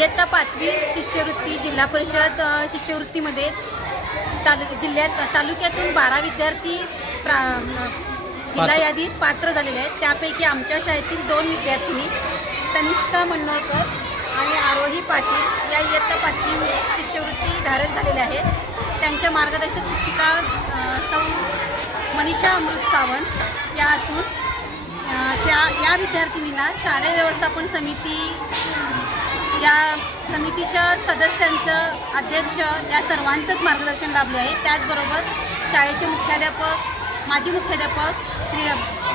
इयत्ता 5वी शिष्यवृत्ती जिल्हा परिषद शिष्यवृत्तीमध्ये तालुक्यातून 12 विद्यार्थी जिल्हा यादीत पात्र झालेले आहेत. त्यापैकी आमच्या शाळेतील 2 विद्यार्थिनी तनिष्का मन्नोळकर आणि आरोही पाटील या इयत्ता 5वी शिष्यवृत्ती धारक झालेल्या आहेत. त्यांच्या मार्गदर्शक शिक्षिका सौ मनीषा अमृत सावंत या असून या विद्यार्थिनींना शालेय व्यवस्थापन समिती या समितीच्या सदस्यांचं अध्यक्ष या सर्वांचंच मार्गदर्शन लाभले आहे. त्याचबरोबर शाळेचे मुख्याध्यापक माजी मुख्याध्यापक श्री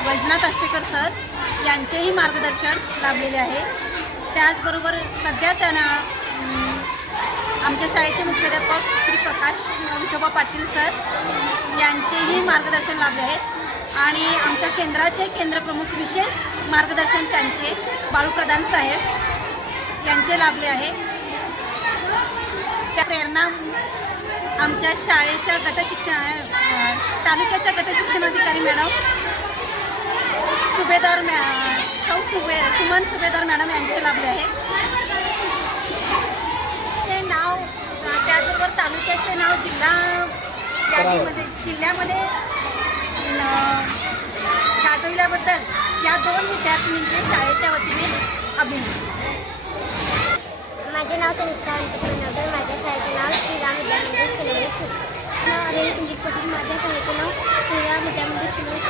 वैजनाथ आष्टेकर सर यांचेही मार्गदर्शन लाभलेले आहे. त्याचबरोबर सध्या त्यांना आमच्या शाळेचे मुख्याध्यापक श्री प्रकाश विठोबा पाटील सर यांचेही मार्गदर्शन लाभले आहेत. आणि आमच्या केंद्राचे केंद्रप्रमुख विशेष मार्गदर्शन त्यांचे बाळू प्रधान साहेब यांचे लाभले आहे. त्या प्रेरणा आमच्या शाळेच्या तालुक्याच्या गटशिक्षणाधिकारी मॅडम सुमन सुभेदार मॅडम यांचे लाभले आहे. ते नाव त्याचबरोबर तालुक्याचे नाव जिल्ह्यामध्ये गाजविल्याबद्दल या 2 विद्यार्थिनींचे शाळेच्या वतीने अभिनंदन. माझे नाव तनिष्का अंतकरनगर. माझ्या शाळेचे नाव श्रीराम विद्यामंदिर शिलोळे. नाव अरे इंग्लिश पाटील. माझ्या शाळेचे नाव श्रीराम विद्यामंदिर शिलोळे.